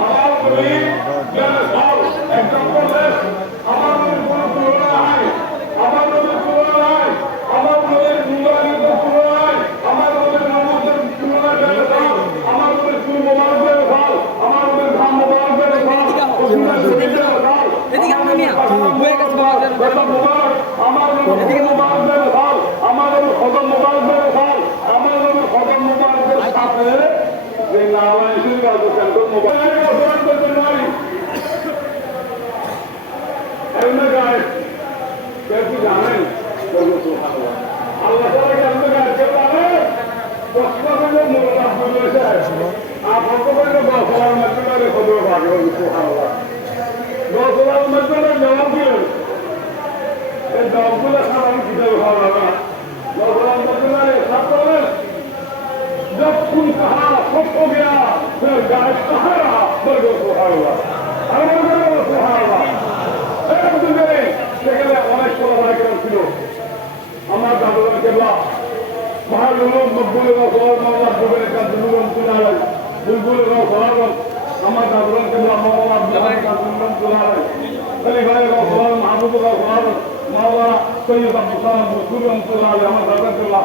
আমার কবি জ্ঞানের ফল একদম করলেন আমার নবীর কোনো তুলনা নাই আমার নবীর তুলনা নাই আমার নবীর নুরানির তুলনা নাই আমার নবীর নবুদের তুলনা জ্ঞানের ফল আমার নবীর চুল মোবারকের ফল আমার নবীর ধাম মোবারকের ফল ওসিলা শরীফের ফল এদিকে আমরা মিয়া হয়ে গেছে আমার নবীর খতম মোবারকের ফল আমার নবীর খতম মোবারকের সাথে যে আছে সেন্ট্রাল মোবারক कहा सबको गया फिर गाय कहा रहा बरगो सुहार हुआ আর বলবো সুবহানাল্লাহ এই বুঝলে সেখানে অনেক পড়ালেখা ছিল আমার দাদুর কেবলা মহাজুল মকবুলের রসল মামলা দুবের কাজুলুম তুলালাই বুলবুলের রসল আমার দাদুর কেবলা মামলা দুবের কাজুলুম তুলালাই খালি ভাই রসল মাহবুব রসল মাওলা সৈয়দ আব্দুল সালাম রসুল তুলালাই আমার দাদুর কেবলা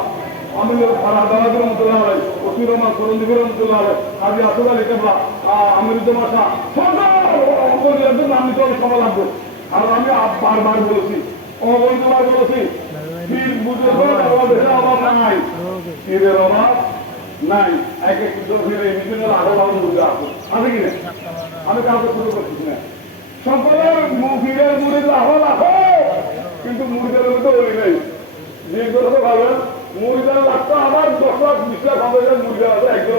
আমির ফারাদানাদের রহমতুল্লাহ ওসির রহমান সরঞ্জীবের রহমতুল্লাহ কাজী আসুল আলী কেবলা আমিরুদ্দিন মাসা একজন নাম নিতে হবে সবাই লাগবে। আর আমি ভালো আমি কাউকে শুরু করছি না। সকলের কিন্তু মুড়িদের মধ্যে ওই নেই। যে ভাবেন মুড়িদার লাগতো আমার দশ লাখ বিশ লাখ হবে মুড়িদার আছে একজন